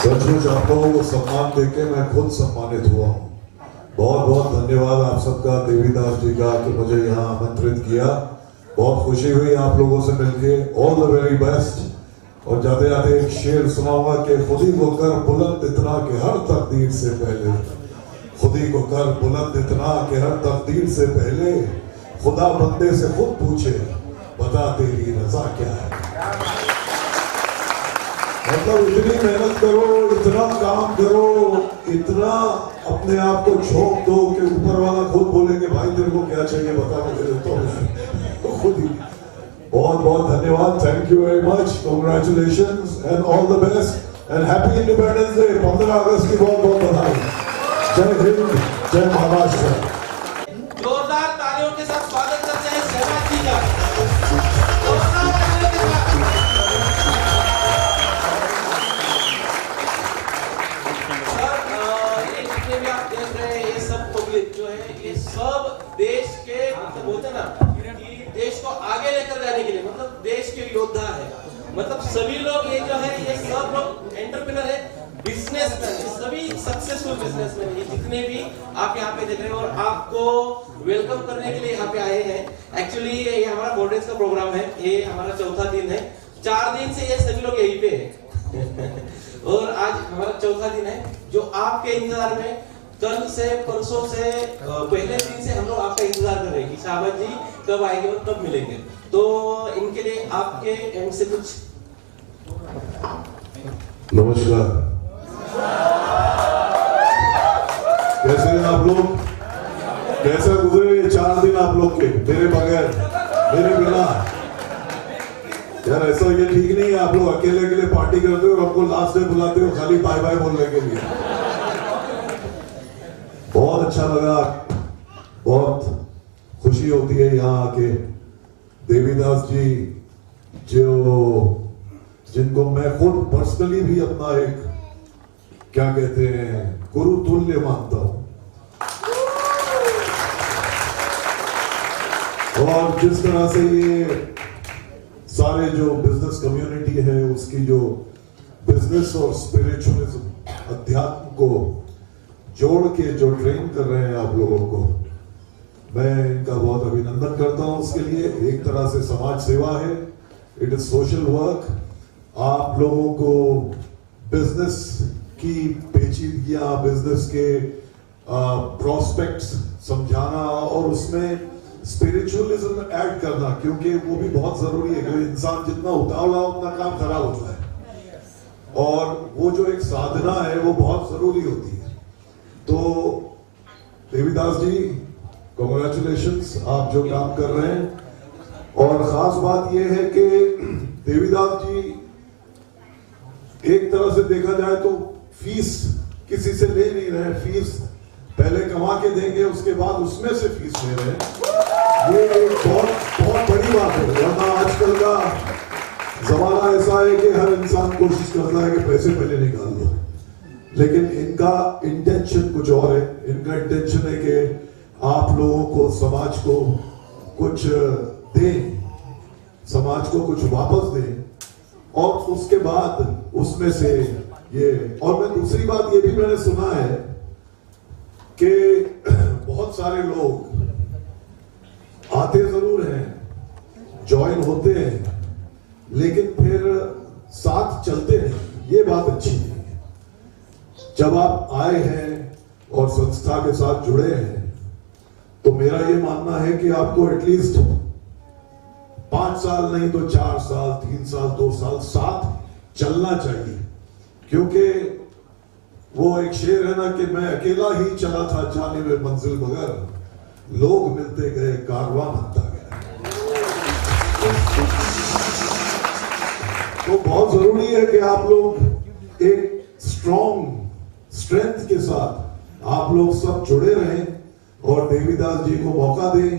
सचमुच आप लोगों को सम्मान देके मैं खुद सम्मानित हुआ हूँ। बहुत बहुत धन्यवाद आप सबका, देवीदास जी का, कि मुझे यहाँ आमंत्रित किया। बहुत खुशी हुई आप लोगों से मिलके। All the very best. और जाते जाते एक शेर सुनाऊंगा कि खुद ही को कर बुलंद इतना कि हर तकदीर से पहले, खुद ही को कर बुलंद इतना कि हर तकदीर से पहले, खुदा बंदे से खुद पूछे बता तेरी रजा क्या है। मतलब इतनी मेहनत करो, इतना काम करो, इतना अपने आप को झोंक दो कि ऊपर वाला खुद बोले कि भाई तेरे को क्या चाहिए बता, मैं दे देता हूँ खुद ही। बहुत बहुत धन्यवाद। Thank you very much. Congratulations and all the best and happy independence day. 15 अगस्त की बहुत बहुत बधाई। जय हिंद, जय महाराष्ट्र। जोरदार तालियों के साथ स्वागत करते हैं सहवाग जी का। जोरदार तालियों के साथ। सर, ये जितने भी आप देख रहे हैं, ये सब पब्लिक जो है, ये सब देश के, मतलब बोलते हैं ना कि देश को आगे लेकर जाने के लिए, मतलब देश के योद्धा है। मतलब सभी लोग ये जो है, ये सब लोग एंटरप्रेन्योर है, बिजनेसमैन, सभी सक्सेसफुल बिजनेसमैन है जितने भी आप यहाँ पे देख रहे हैं। और आपको वेलकम करने के लिए यहाँ पे आए हैं। एक्चुअली ये हमारा बोर्डेज का प्रोग्राम है, ये हमारा चौथा दिन है। 4 दिन से ये सभी लोग यहीं पे है और आज हमारा चौथा दिन है, जो आपके इंतजार में कल से परसों से पहले दिन से हम लोग आपका इंतजार कर रहे हैं कि शाहबाज जी कब आएंगे और कब मिलेंगे। तो इनके लिए आपके एंड से कुछ। नमस्कार, कैसे हैं आप लोग? कैसे गुजरे 4 दिन आप लोग के मेरे बगैर, मेरे बिना? यार ऐसा ये ठीक नहीं है, आप लोग अकेले अकेले पार्टी करते हो और हमको लास्ट डे बुलाते हो खाली बाय बाय बोलने के लिए। बहुत अच्छा लगा, बहुत खुशी होती है यहाँ आके। देवीदास जी जिनको मैं खुद पर्सनली भी अपना एक, क्या कहते हैं, गुरु तुल्य मानता हूं। और जिस तरह से ये सारे जो बिजनेस कम्युनिटी है, उसकी जो बिजनेस और स्पिरिचुअलिज्म, अध्यात्म को जोड़ के जो ट्रेन कर रहे हैं आप लोगों को, मैं इनका बहुत अभिनंदन करता हूं। उसके लिए एक तरह से समाज सेवा है, इट इज सोशल वर्क। आप लोगों को बिजनेस की पेचीदगियां, बिजनेस के प्रोस्पेक्ट्स समझाना और उसमें स्पिरिचुअलिज्म ऐड करना, क्योंकि वो भी बहुत जरूरी है। क्योंकि इंसान जितना उतावला उतना काम खराब होता है और वो जो एक साधना है वो बहुत जरूरी होती है। तो देवीदास जी, कांग्रेचुलेशंस, आप जो काम कर रहे हैं। और खास बात यह है कि देवीदास जी एक तरह से देखा जाए तो फीस किसी से ले नहीं रहे। फीस पहले कमा के देंगे, उसके बाद उसमें से फीस ले रहे हैं। ये एक बहुत बहुत बड़ी बात है, वरना आजकल का जमाना ऐसा है कि हर इंसान कोशिश करता है कि पैसे पहले निकाल लो। लेकिन इनका इंटेंशन कुछ और है। इनका इंटेंशन है कि आप लोगों को, समाज को कुछ दें, समाज को कुछ वापस दें और उसके बाद उसमें से ये। और मैं दूसरी बात ये भी मैंने सुना है कि बहुत सारे लोग आते जरूर हैं, ज्वाइन होते हैं, लेकिन फिर साथ चलते नहीं। ये बात अच्छी नहीं है। जब आप आए हैं और संस्था के साथ जुड़े हैं, तो मेरा ये मानना है कि आपको एटलीस्ट 5 साल नहीं तो 4 साल, 3 साल, 2 साल साथ चलना चाहिए। क्योंकि वो एक शेर है ना कि मैं अकेला ही चला था जाने में मंजिल, मगर लोग मिलते गए, कारवां बनता गया। तो बहुत जरूरी है कि आप लोग एक स्ट्रेंथ के साथ आप लोग सब जुड़े रहें और देवीदास जी को मौका दें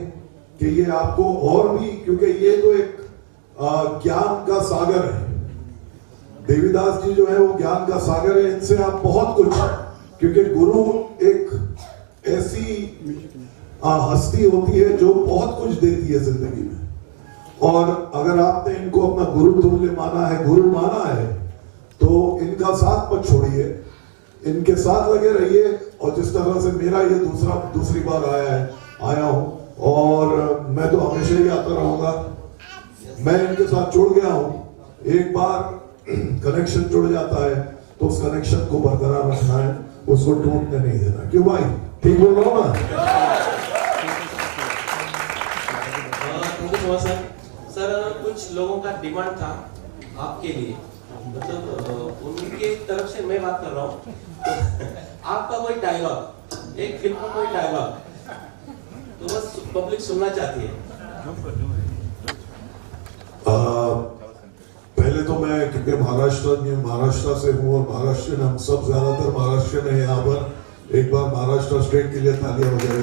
कि ये आपको और भी, क्योंकि ये तो एक ज्ञान का सागर है। देवीदास जी जो है वो ज्ञान का सागर है। इनसे आप बहुत कुछ, क्योंकि गुरु एक ऐसी हस्ती होती है जो बहुत कुछ देती है जिंदगी में। और अगर आपने इनको अपना गुरु तुल्य माना है, गुरु माना है, तो इनका साथ मत छोड़िए, इनके साथ लगे रहिए। और जिस तरह से मेरा ये दूसरी बार आया हूँ, और मैं तो हमेशा ही आता रहूंगा। मैं इनके साथ जुड़ गया हूँ, एक बार कनेक्शन जुड़ जाता है तो उस कनेक्शन को बरकरार रखना है, उसको टूटने नहीं देना। क्यों भाई, ठीक बोल रहा हूँ ना? सर कुछ लोगों का डिमांड था आपके लिए, मतलब उनके तरफ से मैं बात कर रहा हूँ। आपका कोई डायलॉग, एक फिल्म का कोई डायलॉग, तो बस पब्लिक सुनना चाहती है। पहले तो मैं, क्योंकि महाराष्ट्र से हूँ और महाराष्ट्र हम सब ज्यादातर महाराष्ट्र में यहाँ पर, एक बार महाराष्ट्र स्टेट के लिए तालियां बजाए।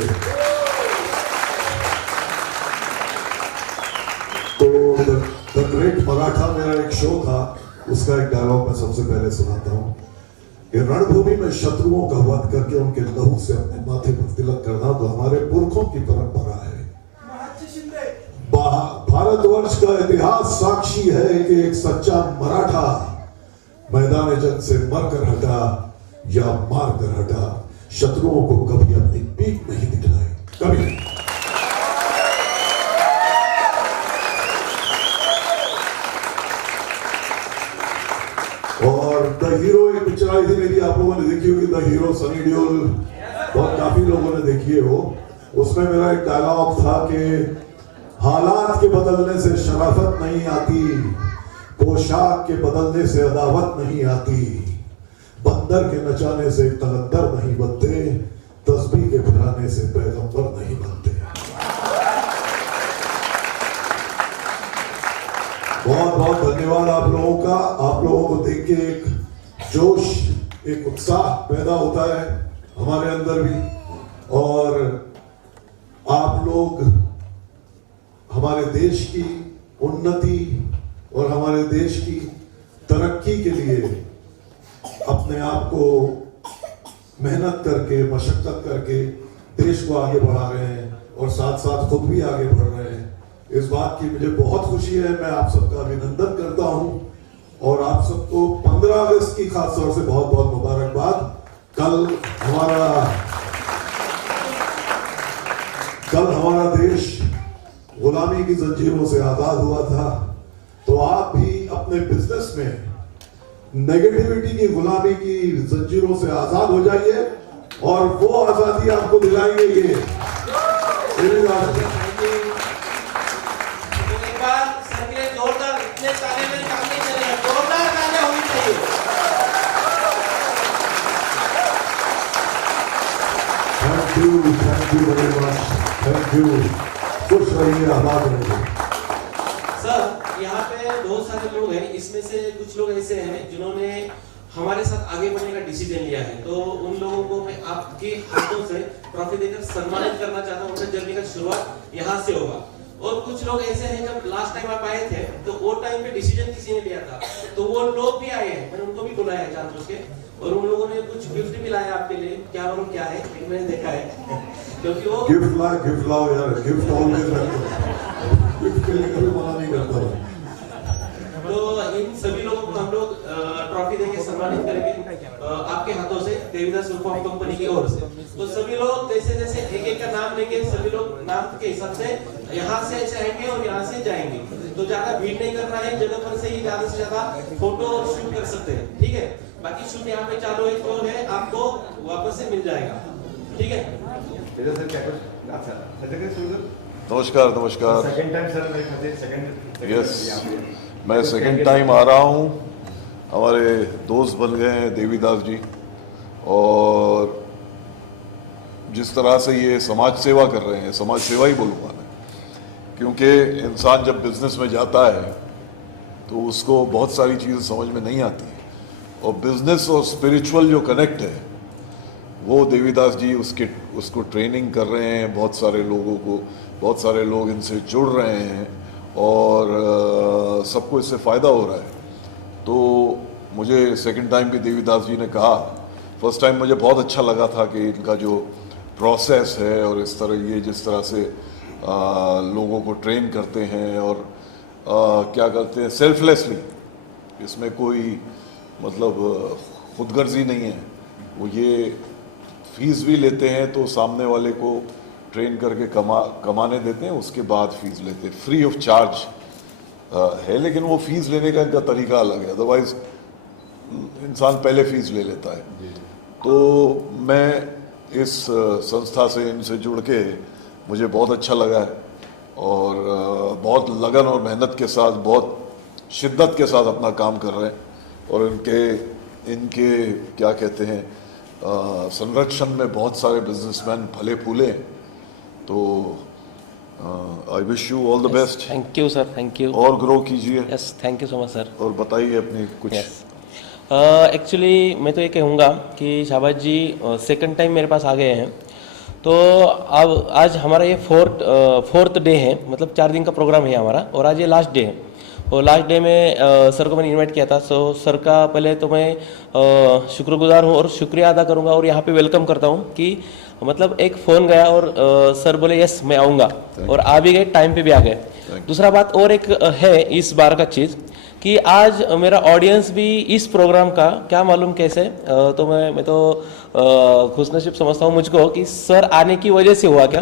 तो द ग्रेट मराठा मेरा एक शो था, उसका एक डायलॉग मैं सबसे पहले सुनाता हूँ कि रणभूमि में शत्रुओं का वध करके उनके लहू से अपने माथे पर तिलक करना तो हमारे पुरखों की परंपरा है। भारतवर्ष का इतिहास साक्षी है कि एक सच्चा मराठा मैदान जंग से मरकर हटा या मार कर हटा, शत्रुओं को कभी अपनी पीठ नहीं दिखलाई, कभी नहीं। और द हीरो एक पिक्चर आई थी मेरी, आप लोगों ने देखी होगी, द हीरो, सनी देओल, बहुत काफी लोगों ने देखी है वो। उसमें मेरा एक डायलॉग था कि हालात के बदलने से शराफत नहीं आती, पोशाक के बदलने से अदावत नहीं आती, बंदर के नचाने से कलंदर नहीं बनते, तस्बीह के फिराने से पैगंबर नहीं बनते। बहुत बहुत धन्यवाद आप लोगों का। आप लोगों को देख के एक जोश, एक उत्साह पैदा होता है हमारे अंदर भी, और आप लोग हमारे देश की उन्नति और हमारे देश की तरक्की के लिए अपने आप को मेहनत करके, मशक्कत करके देश को आगे बढ़ा रहे हैं और साथ साथ खुद भी आगे बढ़ रहे हैं। इस बात की मुझे बहुत खुशी है। मैं आप सबका अभिनंदन करता हूं और आप सबको 15 अगस्त की खास तौर से बहुत बहुत मुबारकबाद। कल हमारा देश गुलामी की जंजीरों से आजाद हुआ था, तो आप भी अपने बिजनेस में नेगेटिविटी की, गुलामी की जंजीरों से आजाद हो जाइए और वो आजादी आपको दिलाएंगे ये। जोरदार, इतने ताने में काम नहीं चलेगा, जोरदार ताने होनी चाहिए। Thank you very much, thank you. खुश रहिए, आबाद रहिए। सर यहाँ पे बहुत सारे लोग हैं, इसमें से कुछ लोग ऐसे हैं जिन्होंने हमारे साथ आगे बढ़ने का डिसीजन लिया है, तो उन लोगों को मैं आपके हाथों से ट्रॉफी देकर सम्मानित करना चाहता हूँ। उनकी जर्नी का शुरुआत यहाँ से होगा। और कुछ लोग ऐसे हैं, जब लास्ट टाइम आप आए थे तो वो टाइम पे डिसीजन किसी ने लिया था, तो वो लोग भी आए हैं, मैंने उनको भी बुलाया है जानबूझ के, और उन लोगों ने कुछ गिफ्ट भी लाया आपके लिए। क्या और क्या है मैंने देखा है, क्योंकि वो गिफ्ट लाओ यार, गिफ्ट ऑलवेज वेलकम, गिफ्ट के लिए कभी मना नहीं करता। तो इन सभी लोगों को हम लोग ट्रॉफी देके सम्मानित करेंगे आपके हाथों से, देवीदास ग्रुप ऑफ कंपनी की ओर से। तो सभी लोग जैसे जैसे एक एक का नाम लेंगे, सभी लोग नाम के हिसाब से यहाँ से ऐसे आएंगे और यहाँ से जाएंगे। तो ज्यादा भीड़ नहीं करना है, जगह पर से ही ज्यादा से ज्यादा फोटो शूट कर सकते हैं, ठीक है। बाकी शूट यहाँ पे चालू है, जो है आपको वापस से मिल जाएगा, ठीक है। नमस्कार नमस्कार। सेकंड टाइम सर मेरे खाते सेकंड यस, मैं सेकंड टाइम आ रहा हूँ। हमारे दोस्त बन गए हैं देवीदास जी, और जिस तरह से ये समाज सेवा कर रहे हैं, समाज सेवा ही बोलूँगा मैं, क्योंकि इंसान जब बिजनेस में जाता है तो उसको बहुत सारी चीज़ें समझ में नहीं आती, और बिजनेस और स्पिरिचुअल जो कनेक्ट है वो देवीदास जी उसको ट्रेनिंग कर रहे हैं। बहुत सारे लोगों को, बहुत सारे लोग इनसे जुड़ रहे हैं और सबको इससे फ़ायदा हो रहा है। तो मुझे सेकंड टाइम भी देवीदास जी ने कहा, फर्स्ट टाइम मुझे बहुत अच्छा लगा था कि इनका जो प्रोसेस है और इस तरह ये जिस तरह से लोगों को ट्रेन करते हैं और क्या करते हैं सेल्फलेसली, इसमें कोई मतलब खुदगर्जी नहीं है, वो ये फीस भी लेते हैं तो सामने वाले को ट्रेन करके कमाने देते हैं, उसके बाद फीस लेते हैं, फ्री ऑफ चार्ज है। लेकिन वो फीस लेने का इनका तरीका अलग है, अदरवाइज इंसान पहले फीस ले लेता है। तो मैं इस संस्था से इनसे जुड़ के मुझे बहुत अच्छा लगा है और बहुत लगन और मेहनत के साथ, बहुत शिद्दत के साथ अपना काम कर रहे हैं और इनके क्या कहते हैं संरक्षण में बहुत सारे बिजनेसमैन फले फूले हैं। तो I wish you all the best. Thank you sir, thank you. और ग्रो कीजिए। Yes, thank you so much sir. और बताइए अपनी कुछ। एक्चुअली मैं तो ये कहूँगा कि शाहबाज जी सेकंड टाइम मेरे पास आ गए हैं। तो अब आज हमारा ये फोर्थ डे है, मतलब 4 दिन का प्रोग्राम है हमारा और आज ये लास्ट डे है। और लास्ट डे में सर को मैंने इनवाइट किया था। सो सर का पहले तो मैं शुक्रगुजार हूँ और शुक्रिया अदा करूँगा और यहाँ पे वेलकम करता हूँ कि मतलब एक फ़ोन गया और सर बोले यस मैं आऊँगा और आ भी गए, टाइम पे भी आ गए। दूसरा बात और एक है इस बार का चीज़ कि आज मेरा ऑडियंस भी इस प्रोग्राम का क्या मालूम कैसे, तो मैं तो खुशनसीब समझता हूँ मुझको कि सर आने की वजह से हुआ क्या।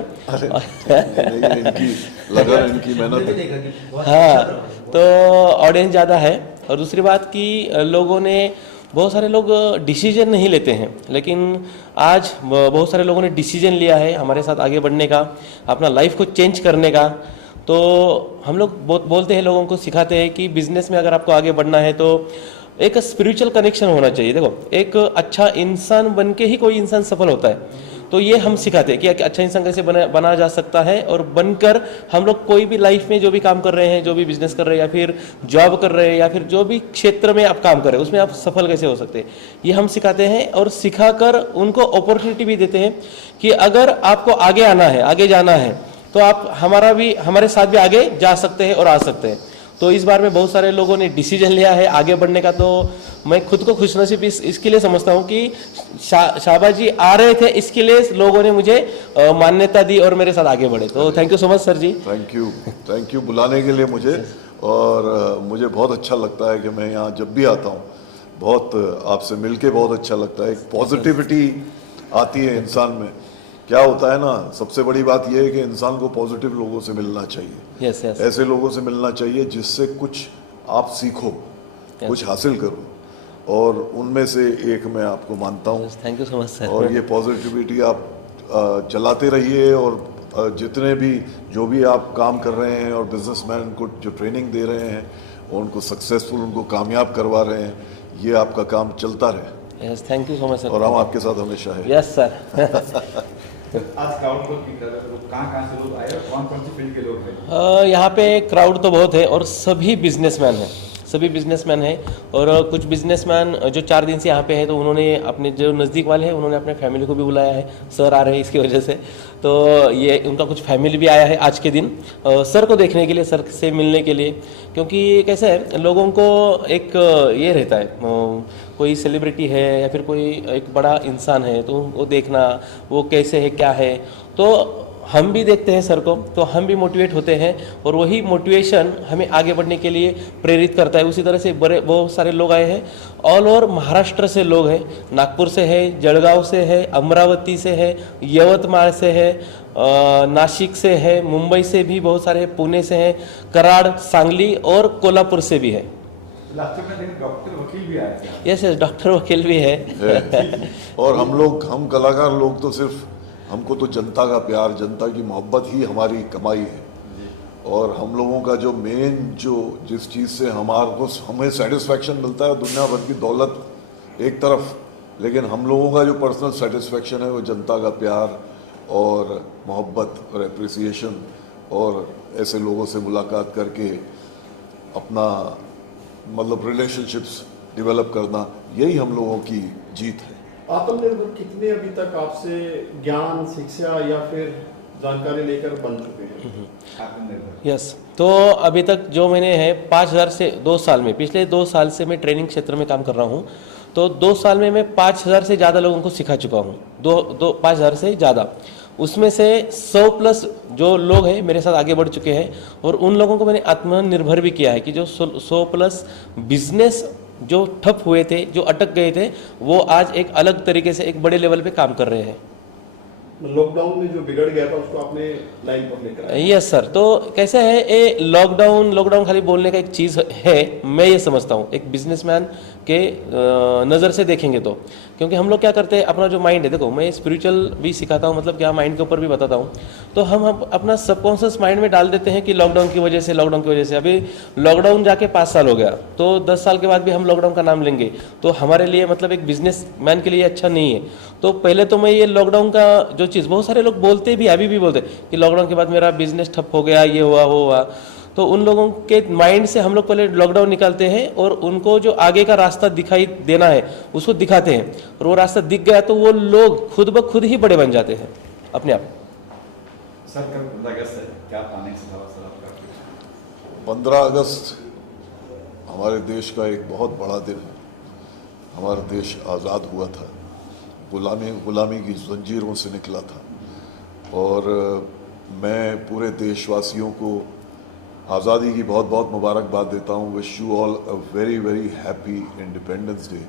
इनकी लगन, इनकी मेहनत। हाँ, तो ऑडियंस ज़्यादा है। और दूसरी बात कि लोगों ने, बहुत सारे लोग डिसीजन नहीं लेते हैं, लेकिन आज बहुत सारे लोगों ने डिसीजन लिया है हमारे साथ आगे बढ़ने का, अपना लाइफ को चेंज करने का। तो हम लोग बोलते हैं, लोगों को सिखाते हैं कि बिजनेस में अगर आपको आगे बढ़ना है तो एक स्पिरिचुअल कनेक्शन होना चाहिए। देखो, एक अच्छा इंसान बन के ही कोई इंसान सफल होता है। तो ये हम सिखाते हैं कि एक अच्छा इंसान कैसे बना जा सकता है और बनकर हम लोग कोई भी लाइफ में जो भी काम कर रहे हैं, जो भी बिजनेस कर रहे हैं या फिर जॉब कर रहे हैं या फिर जो भी क्षेत्र में आप काम कर रहे हैं उसमें आप सफल कैसे हो सकते हैं, ये हम सिखाते हैं। और सिखाकर उनको अपॉर्चुनिटी भी देते हैं कि अगर आपको आगे आना है, आगे जाना है, तो आप हमारे साथ भी आगे जा सकते हैं और आ सकते हैं। तो इस बार में बहुत सारे लोगों ने डिसीजन लिया है आगे बढ़ने का। तो मैं खुद को खुशनसीब इसके लिए समझता हूँ कि शाहबाज जी आ रहे थे, इसके लिए लोगों ने मुझे मान्यता दी और मेरे साथ आगे बढ़े। तो thank you so much sir ji. Thank you बुलाने के लिए मुझे। और मुझे बहुत अच्छा लगता है कि मैं यहाँ जब भी आता हूँ, बहुत आपसे मिलके बहुत अच्छा लगता है। एक पॉजिटिविटी आती है इंसान में। क्या होता है ना, सबसे बड़ी बात यह है कि इंसान को पॉजिटिव लोगों से मिलना चाहिए। Yes yes. ऐसे लोगों से मिलना चाहिए जिससे कुछ आप सीखो, कुछ हासिल करो, और उनमें से एक मैं आपको मानता हूँ। Thank you so much sir. और ये पॉजिटिविटी आप चलाते रहिए और जितने भी जो भी आप काम कर रहे हैं और बिजनेसमैन को जो ट्रेनिंग दे रहे हैं और उनको सक्सेसफुल, उनको कामयाब करवा रहे हैं, ये आपका काम चलता रहे। Yes, thank you so much sir. और हम आपके साथ हमेशा हैं। Yes sir. आज क्राउड को कहाँ से लोग आए और कौन सी फील्ड के लोग हैं? यहाँ पे क्राउड तो बहुत है और सभी बिजनेसमैन हैं, सभी बिजनेसमैन हैं। और कुछ बिजनेसमैन जो 4 दिन से यहाँ पे हैं, तो उन्होंने अपने जो नज़दीक वाले हैं उन्होंने अपने फैमिली को भी बुलाया है। सर आ रहे हैं इसकी वजह से, तो ये उनका कुछ फैमिली भी आया है आज के दिन सर को देखने के लिए, सर से मिलने के लिए। क्योंकि कैसे है, लोगों को एक ये रहता है, कोई सेलिब्रिटी है या फिर कोई एक बड़ा इंसान है तो वो देखना, वो कैसे है क्या है। तो हम भी देखते हैं सर को, तो हम भी मोटिवेट होते हैं और वही मोटिवेशन हमें आगे बढ़ने के लिए प्रेरित करता है। उसी तरह से बहुत सारे लोग आए हैं, ऑल ओवर महाराष्ट्र से लोग हैं, नागपुर से है, जळगाव से है, अमरावती से है, यवतमाळ से है, नासिक से है, मुंबई से भी बहुत सारे, पुणे से हैं, कराड़, सांगली और कोल्हापुर से भी है। डॉक्टर वकील भी आए थे। यस यस, डॉक्टर वकील भी है। और हम कलाकार लोग तो सिर्फ, हमको तो जनता का प्यार, जनता की मोहब्बत ही हमारी कमाई है। और हम लोगों का जो मेन, जिस चीज़ से हमें सेटिस्फैक्शन मिलता है, दुनिया भर की दौलत एक तरफ, लेकिन हम लोगों का जो पर्सनल सेटिस्फैक्शन है वो जनता का प्यार और मोहब्बत और एप्रिसिएशन और ऐसे लोगों से मुलाकात करके अपना मतलब रिलेशनशिप्स डेवलप करना, यही हम लोगों की जीत है। आत्मनिर्भर कितने अभी तक आपसे ज्ञान, शिक्षा या फिर जानकारी लेकर बन चुके हैं? आत्मनिर्भर। यस, तो अभी तक जो मैंने है 5000 से 2 साल में, पिछले 2 साल से मैं ट्रेनिंग क्षेत्र में काम कर रहा हूँ। तो 2 साल में मैं 5000 से ज़्यादा लोगों को सिखा चुका हूँ। 5000 से ज़्यादा, उसमें से 100+ जो लोग हैं मेरे साथ आगे बढ़ चुके हैं। और उन लोगों को मैंने आत्मनिर्भर भी किया है कि जो 100+ बिजनेस जो ठप हुए थे, जो अटक गए थे, वो आज एक अलग तरीके से एक बड़े लेवल पे काम कर रहे हैं। लॉकडाउन में जो बिगड़ गया था उसको आपने लाइन पर लेकर आए। यस सर, तो कैसा है ये लॉकडाउन खाली बोलने का एक चीज़ है, मैं ये समझता हूँ एक बिजनेसमैन के नज़र से देखेंगे तो, क्योंकि हम लोग क्या करते हैं, अपना जो माइंड है, देखो मैं स्पिरिचुअल भी सिखाता हूँ, मतलब क्या माइंड के ऊपर भी बताता हूँ, तो हम अपना सबकॉन्शियस माइंड में डाल देते हैं कि लॉकडाउन की वजह से अभी लॉकडाउन जाके 5 साल हो गया, तो 10 साल के बाद भी हम लॉकडाउन का नाम लेंगे तो हमारे लिए मतलब एक बिजनेसमैन के लिए अच्छा नहीं है। तो पहले तो मैं ये लॉकडाउन का जो चीज़, बहुत सारे लोग बोलते भी, अभी भी बोलते कि लॉकडाउन के बाद मेरा बिजनेस ठप हो गया, ये हुआ वो हुआ, तो उन लोगों के माइंड से हम लोग पहले लॉकडाउन निकालते हैं और उनको जो आगे का रास्ता दिखाई देना है उसको दिखाते हैं, और वो रास्ता दिख गया तो वो लोग खुद ब खुद ही बड़े बन जाते हैं अपने आप। सर कल 15 अगस्त है, क्या प्लानिंग था सर आपका? 15 अगस्त हमारे देश का एक बहुत बड़ा दिन है। हमारा देश आज़ाद हुआ था, गुलामी की जंजीरों से निकला था, और मैं पूरे देशवासियों को आज़ादी की बहुत बहुत मुबारकबाद देता हूँ। Wish you all a very very happy independence day.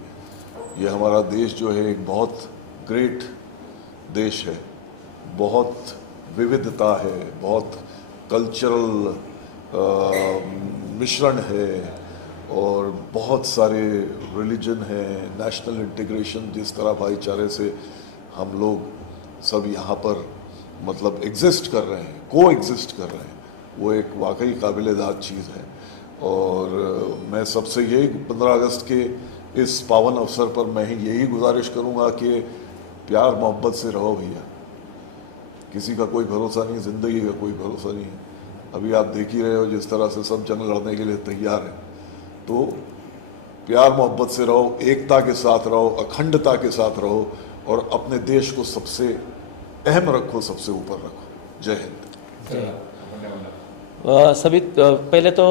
ये हमारा देश जो है एक बहुत ग्रेट देश है, बहुत विविधता है, बहुत कल्चरल मिश्रण है, और बहुत सारे रिलीजन हैं, नेशनल इंटीग्रेशन, जिस तरह भाईचारे से हम लोग सब यहाँ पर मतलब एग्जिस्ट कर रहे हैं, को एग्जिस्ट कर रहे हैं, वो एक वाकई काबिल-ए-दाद चीज़ है। और मैं सबसे यही 15 अगस्त के इस पावन अवसर पर मैं यही गुजारिश करूँगा कि प्यार मोहब्बत से रहो भैया। किसी का कोई भरोसा नहीं, ज़िंदगी का कोई भरोसा नहीं है। अभी आप देख ही रहे हो जिस तरह से सब जंग लड़ने के लिए तैयार हैं, तो प्यार मोहब्बत से रहो, एकता के साथ रहो, अखंडता के साथ रहो, और अपने देश को सबसे अहम रखो, सबसे ऊपर रखो। जय हिंद। सभी पहले तो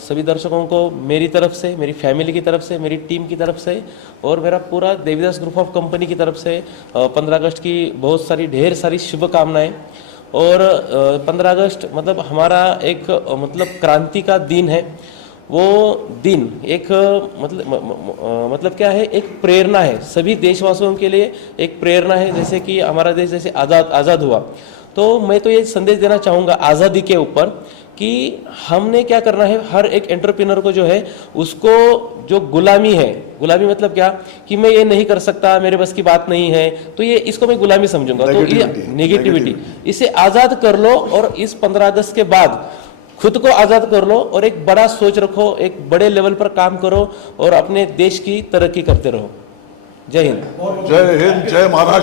सभी दर्शकों को मेरी तरफ से, मेरी फैमिली की तरफ से, मेरी टीम की तरफ से और मेरा पूरा देवीदास ग्रुप ऑफ कंपनी की तरफ से 15 अगस्त की बहुत सारी ढेर सारी शुभकामनाएं। और 15 अगस्त मतलब हमारा एक मतलब क्रांति का दिन है। वो दिन एक मतलब क्या है, एक प्रेरणा है सभी देशवासियों के लिए, एक प्रेरणा है। जैसे कि हमारा देश जैसे आज़ाद हुआ, तो मैं तो ये संदेश देना चाहूँगा आज़ादी के ऊपर कि हमने क्या करना है, हर एक एंटरप्रेन्योर को जो है उसको जो गुलामी है, गुलामी मतलब क्या कि मैं ये नहीं कर सकता, मेरे बस की बात नहीं है, तो ये इसको मैं गुलामी समझूंगा। तो ये नेगेटिविटी, इसे आज़ाद कर लो और इस 15 अगस्त के बाद खुद को आज़ाद कर लो और एक बड़ा सोच रखो, एक बड़े लेवल पर काम करो और अपने देश की तरक्की करते रहो। जय हिंद। जय हिंद, जय महाराष्ट्र।